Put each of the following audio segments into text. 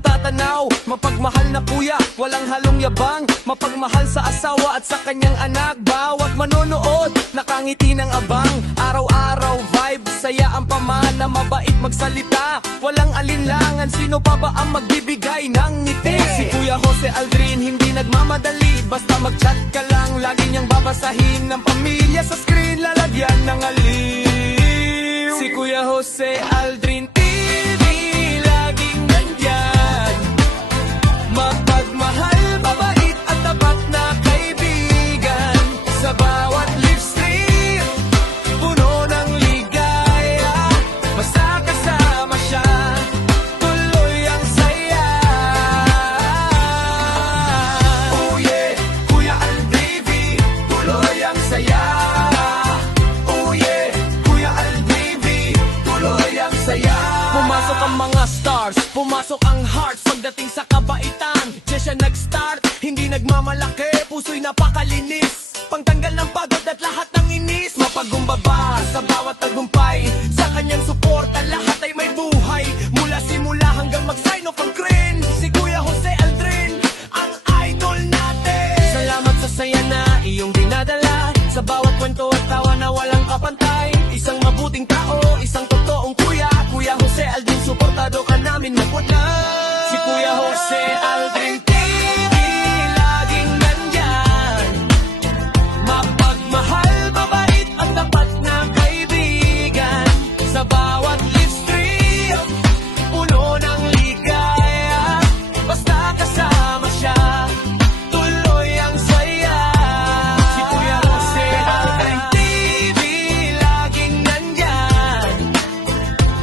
natatanaw. Mapagmahal na kuya, walang halong yabang. Mapagmahal sa asawa at sa kanyang anak. Bawat manonood, nakangiti ng abang. Araw-araw vibe, saya ang pamana. Mabait magsalita, walang alinlangan. Sino pa ba ang magbibigay ng ngiti? Si Kuya Jose Aldrin, hindi nagmamadali. Basta mag-chat ka lang, lagi niyang babasahin. Ng pamilya sa screen, lalagyan ng aliw. Si Kuya Jose Aldrin TV, laging nandyan. Mapagmahal, mabait at tapat na kaibigan. Sa bawat live stream, puno ng ligaya. Basta kasama siya, tuloy ang saya. Oh yeah, Kuya Aldrin TV, tuloy ang saya. Oh yeah, Kuya Aldrin TV, tuloy ang saya. Pumasok ang mga stars, pumasok ang hearts. Pagdating sa kabaitan, siya nag-start. Hindi nagmamalaki, puso'y napakalinis. Pangtanggal ng pagod at lahat ng inis. Mapagumbaba sa bawat tagumpay. Sa kanyang suporta, lahat ay may buhay. Mula simula hanggang mag-sign off ang crane. Si Kuya Jose Aldrin, ang idol natin. Salamat sa saya na iyong dinadala. Sa bawat kwento at tawa na walang kapantay. Isang mabuting tao, isang totoong kuya. Kuya Jose Aldrin, suportado ka namin magwala. Si Kuya Jose Aldrin TV, laging nandyan. Mapagmahal, mabait at tapat na kaibigan. Sa bawat live stream, puno ng ligaya. Basta kasama siya, tuloy ang saya. Si Kuya Jose Aldrin TV, laging nandyan.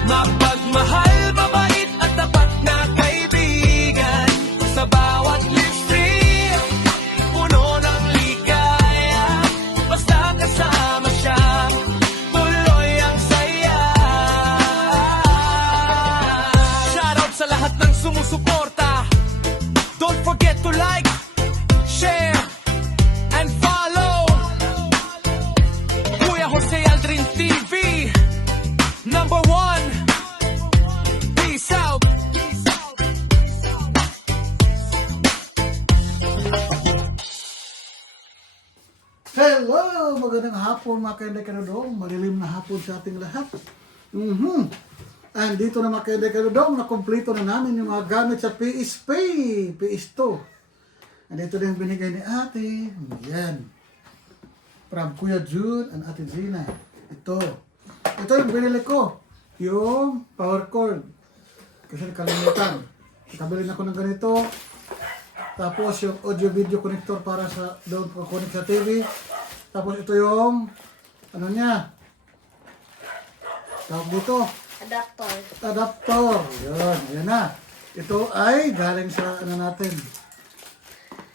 Mapagmahal, mabait at tapat na kaibigan. Sa bawat live stream, puno ng ligaya. Basta kasama siya, tuloy ang saya. Shoutout sa lahat ng sumusuporta. Don't forget to like, share, and follow Kuya Jose Aldrin TV, number 1. Peace out. Hello! Magandang hapon mga kainday-kanudong. Malilim na hapon sa ating lahat. And dito na mga kainday-kanudong, nakumpleto na namin yung mga gamit sa PSP, PS2. And ito na yung binigay ni ate. Yan. From Kuya June and Ate Zina. Ito. Ito yung binili ko. Yung power cord. Kasi nakalimutan. Nakabili na ako ng ganito. Tapos yung audio-video connector para sa doon connect sa TV. Tapos ito yung ano niya. Tawag dito. Adapter. Adapter. Yun. Yan na. Ito ay galing sa ano natin.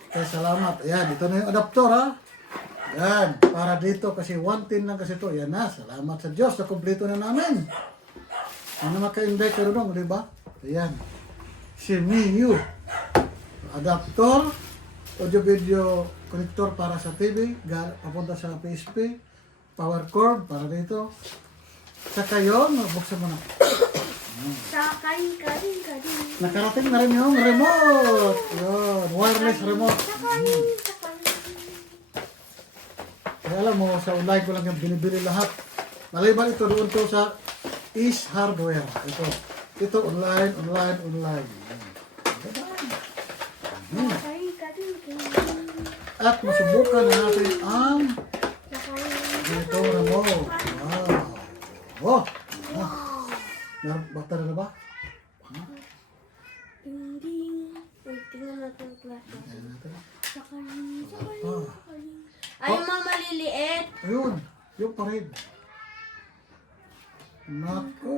Kaya salamat. Ayan. Ito na yung adapter ha. Yan. Para dito kasi 110 lang kasi ito. Yan na. Salamat sa Diyos. Nakumpleto na namin. Ano maka-invite ka rin, di ba? Ayan. Si Miyu. Adapter, audio-video connector para sa TV, papunta sa PSP, power cord para dito. Saka yun, buksan mo na. Kain. Nakarating na rin yung remote. Yun, wireless remote. Kaya alam mo, sa online ko lang yung binibili lahat. Maliban ito doon to sa East Hardware. Ito online. At masubukan na natin ang dito remote. Wow. Battery na ba? Wait, tingnan natin ang klase. Ayan natin. Ay, yung mga maliliit. Ayun, yung pa rin. Naku,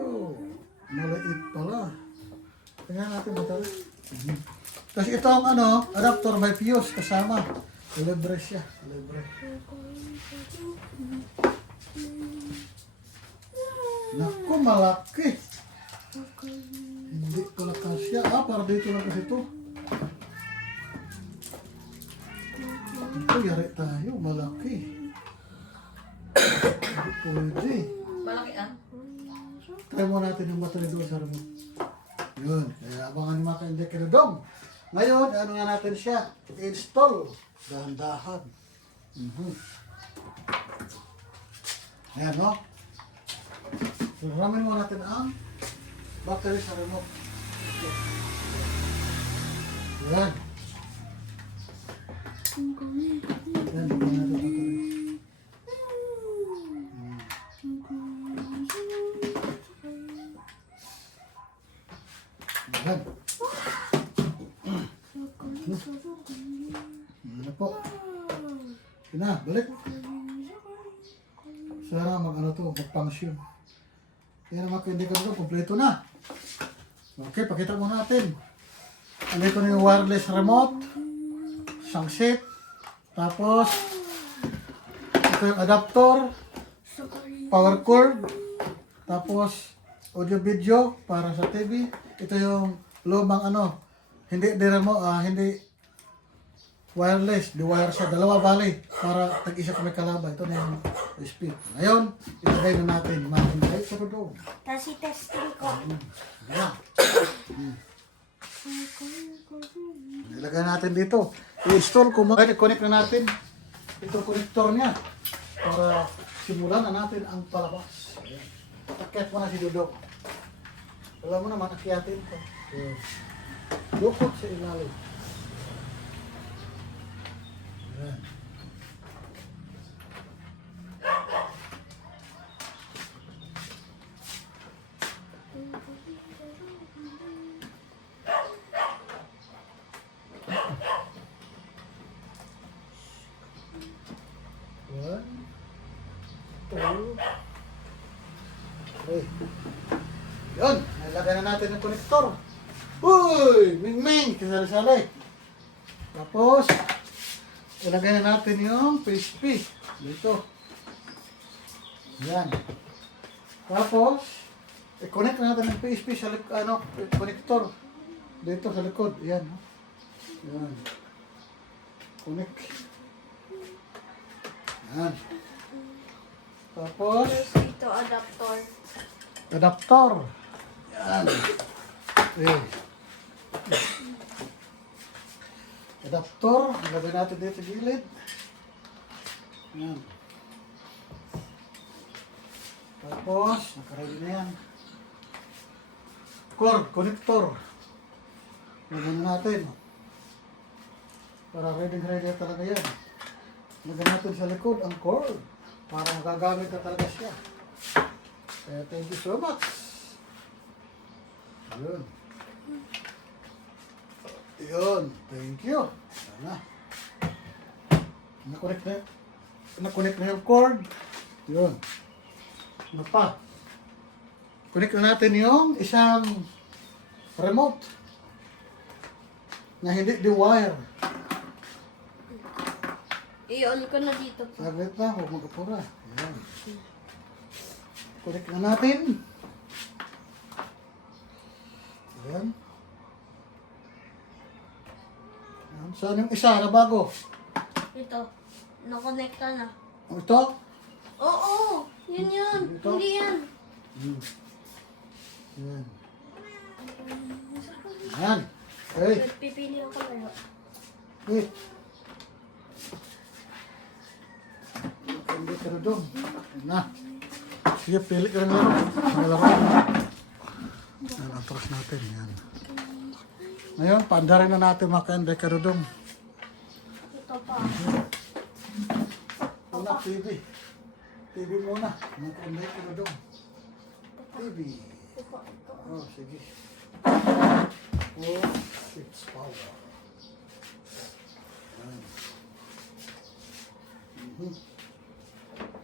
maliit pala. Tingnan natin battery. Kasi ito ang ano, adapter by fuse kasama. Libre siya. Libre. Naku, malaki. Hindi pala kasya. Para dito lang kasi ito. Ito, yari tayo. Malaki. Pwede. Malaki ah. Try mo natin yung battery doon sa remote. Yun. Kaya abangan niyo mga ka-Inday Kinudong. Ngayon, ano nga natin siya? I-install. Dahan-dahan. Ayan, no? Ramin mo natin ang battery sa remote. Ayan. Ayan, ito natin battery. Ayan. Ano po? Yun na, balik. Sana mag-function. Yan ang mga hindi ko dito, kompleto na. Okay, pakita mo natin. Andito na yung wireless remote, isang set, tapos ito yung adapter, power cord, tapos audio video para sa TV. Ito yung lumang hindi hindi wireless, di-wire sa dalawa bali para tag-isa kami kalaba. Ito na yung speed. Ngayon, ilagay na natin. Mahintay sa doon. Tapos i-testing ko. Ayan. Ilagay natin dito. I-install ko. I-connect na natin. Ito connector niya. Para simulan na natin ang palabas. Ayan. Takyat mo na si Dudok. Alam mo naman, akyatin ko. Dukot sa ilalim. Ayan. One, two, three. Yun, nilagay na natin ang konektor. Uy! Ming-ming! Kasali-sali. Tapos, ilagay na natin yung PSP. Dito. Yan. Tapos, i-connect na natin ang PSP sa konektor. Dito sa likod. Yan. Yan. Connect. Yan. Tapos, Ito, adapter. adapter. Yan. Okay. Adapter. Ilagay natin dito sa gilid. Yan. Tapos, nakaready na yan. Cord, connector. Lagyan na natin. Para ready talaga yan. Lagyan natin sa likod ang cord. Para magagamit na talaga siya. Kaya thank you so much. Yun. Yun. Thank you. Sana. Nakonect na yung cord. Yun. Ano pa? Connect na natin yung isang remote na hindi di-wire. I-on ko na dito po. Saglit na, huwag magkapura. Ayan. Connect na natin. Ayan. Ayan. Saan yung isa na bago? Ito. Nakonekta na. Ito? Oo! Yun yun! Ito? Hindi yan! Ayan. Ayan. Hey. Pipili ako lalo. Wait. Hindi ka na doon. Ayan na. Sige, pili ka rin laro. May laro. Ayan, atras natin. Ayan. Ngayon, paandarin na natin mga ka-Inday Kinudong. Ito pa. Una, TV. TV muna. Mga ka-Inday Kinudong. TV. Ito. Oh, sige. Oh, 6 power. Ayan.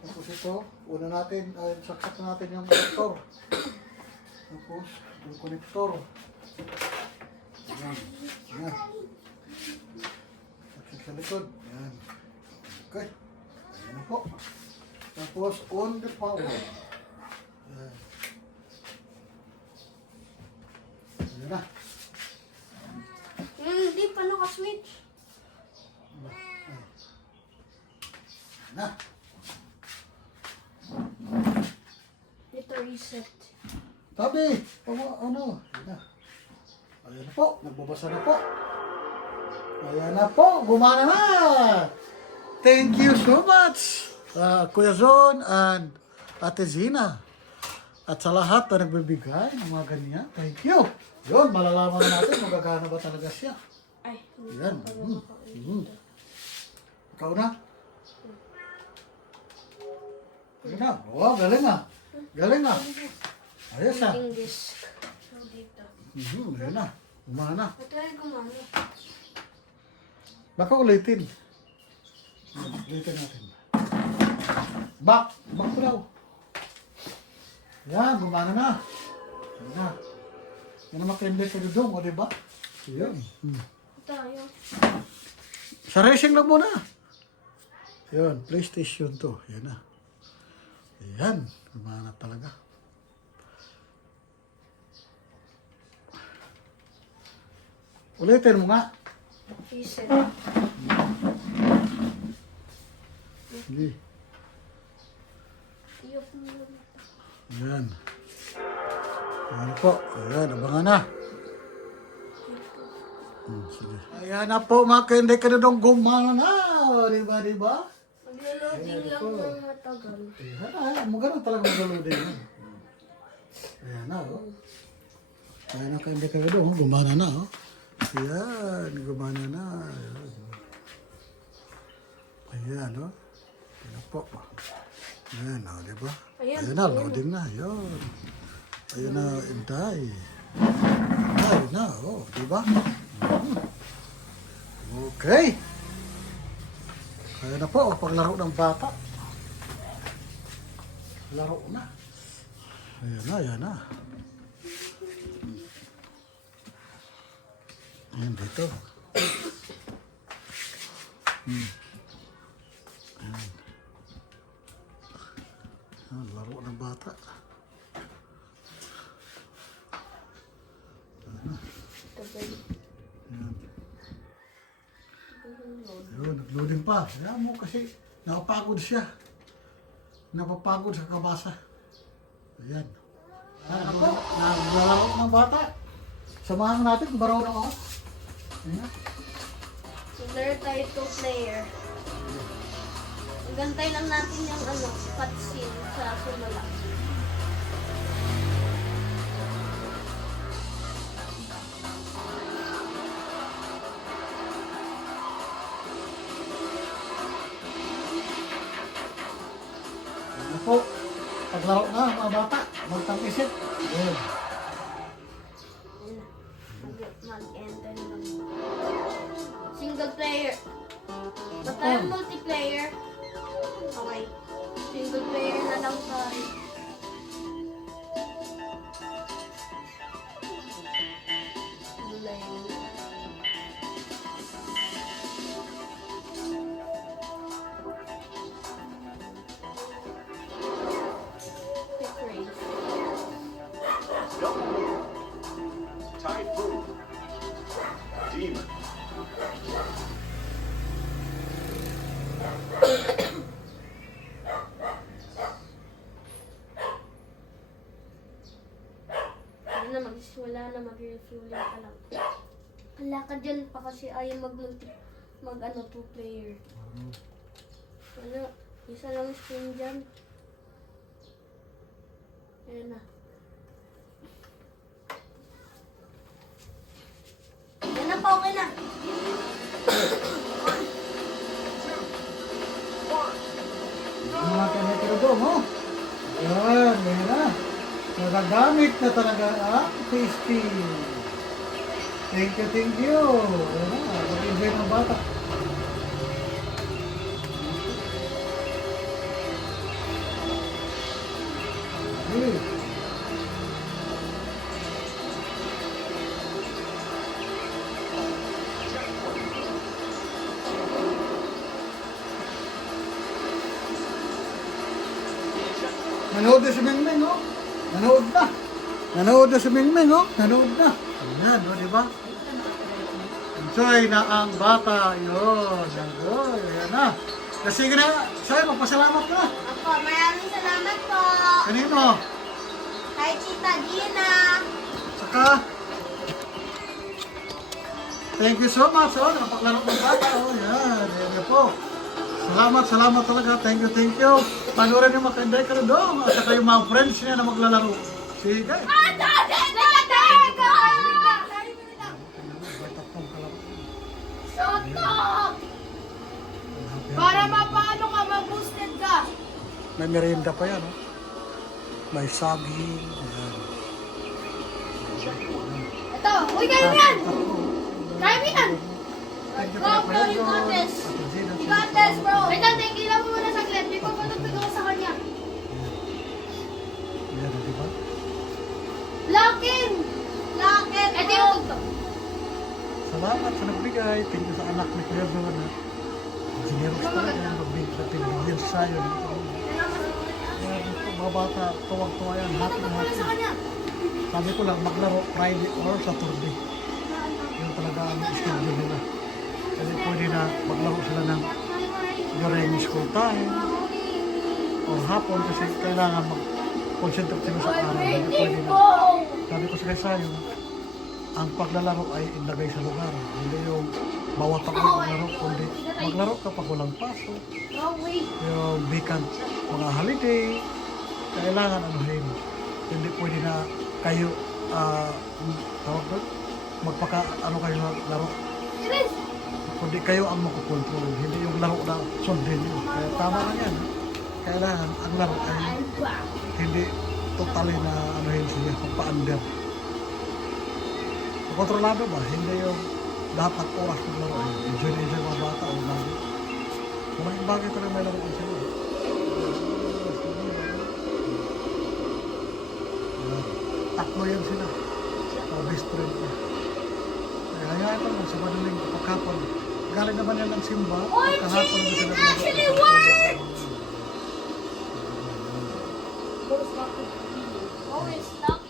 Tapos ito, una natin, saksak natin yung connector. Tapos, yung connector. Ayan. Ayan. Saksak sa likod. Ayan. Okay. Ayan na po. Tapos, on the power. Ayan. Ayan na. Hindi pa naka-switch. Ayan na. Ito reset. Tabi! Ano? Ayan na. Ayan na po, nagbabasa na po. Ayan na po, gumana na. Thank you so much, Kuya Zon and Ate Zina. At sa lahat na nagbibigay ng mga ganyan, thank you. Yun, malalaman na natin kung gagana ba talaga siya. Ay, hindi Yan. ko pa makain. Ikaw na. Galing na. Oh, galing na. Galing na. Ayos na. English. Dito. Ayan na. Umahan na. Ito ay gumano. Baka ulitin. Ulitin natin. Back. Back ko daw. Yan, gumana na. Yan na. Yan na makrimble ka dudong, o diba? Yan. Ito, ayun. Sa racing lang muna. Yan, PlayStation 2. Yan na. Yan, gumana talaga. Ulitin mo nga. Reset. Sige. Iyok mo lang. Ayan. Ayan po. Ayan, abangan na. Sige. Ayan na po mga kende ka na dong gumana na. Diba, diba? Maglo-loading lang ng matagal. Ayan, maganda talaga mag-loading yan. Ayan na, oh. Ayan na kende ka na dong, gumana na, oh. Ayan, gumana na. Ayan, oh. Ayan po. Ayan, oh, diba? Ayan, Ayan na, loading na. Ayan. Ayan na, intay. Intay na, oh, diba? Okay. Ayan na po, paglaro ng bata. Laro na. Ayan na, ayan na. Ayan dito. Ayan. Ayan, laro ng bata. Tagal. Ayan. Ayun, nag-loading pa. Ayan mo kasi nakapagod siya. Napapagod sa kabasa. Ayan. Ayan ako, naglalaro ng bata. Samahan natin kung baro na ako. Ayan. So, there tayo 2 player. Gantay lang natin yung cutscene sa sumala. Ayan po. Paglaro na mga bata. Magtang-isip. Ayan. Mag-enter lang. Single player. Ba't tayo multiplayer? Okay. Single player na lang tayo. Kulay. Pick race. Typhoon. Demon. Wala na, mag-refueling ka lang. Wala ka dyan pa kasi ayaw mag 2 player. Wala, isa lang screen dyan. Ayan na. Ayan na pa, okay na. Mga kanetero mo. Ayan, ayan na. Nagagamit na talaga ang tasty. Thank you, thank you. Ayan na, mag-enjoy ng bata. Okay. Nanood na si Mingming, oh. Nanood na. Nanood na si Mingming, oh. Nanood na. Ayan, oh, di ba? Enjoy na ang bata. Yun. Enjoy. Ayan na. Kasi na, sa'yo, magpasalamat ka na. Ako, maraming salamat po. Kanino? Kay Tita Gina. Saka, Thank you so much. Oh, nakapaglaro ng bata. Oh, yan. Yan po. Salamat talaga. Thank you. Panoorin yung mga kanday ka rin doon. At saka yung mga friends niya na maglalaro. Sige. Shut up! Para mapaano ka, mag-boosted ka. May merienda pa yan. Oh. May saging. Yan. Ito, uy, kayo mo yan! Kaya mo yan! Thank you Go, for bro, you got this. You got this, bro. Wait lang, thank you lang muna saglit. May papatugtog ako sa kanya. Yan, di ba? Lakin! Ito yung tugtog. Salamat sa nagbigay. Thank you sa anak ni Kuya Bruno. Generous talaga yung magbigyan sa sayo. Yan, mga bata, tuwag-tuwa yan. Happy na happy. Sa kanya. Sabi ko lang, maglaro Friday or Saturday. Yun talaga ang schedule nila. Kasi pwede na maglaro sila ng during school time o hapon kasi kailangan mag-concentrate sila sa araw. Hindi pwede na. Sabi ko sa kasayo, ang paglalaro ay ilagay sa lugar. Hindi yung bawat ako maglaro, kundi maglaro kapag walang pasok. Oh, wait. Yung vacant mga holiday, kailangan anuhin. Hindi pwede na kayo, tawag doon, ano kayo laro. Kundi kayo ang makukontrol, hindi yung laro na sundin nyo. Kaya tama lang yan. Kailangan ang laro ay hindi totally na anuhin siya, pa-under. Kontrolado ba? Hindi yung dapat oras ng laro. Enjoy na yung mga bata o laro. Malaking bagay talaga may laro sila. Tatlo yan sila. Best friend ko. Kaya ito lang sa madaling pagkapon. Galing naman yan ng simba. Pagkahapon na sila. Actually worked! Oh, it's not.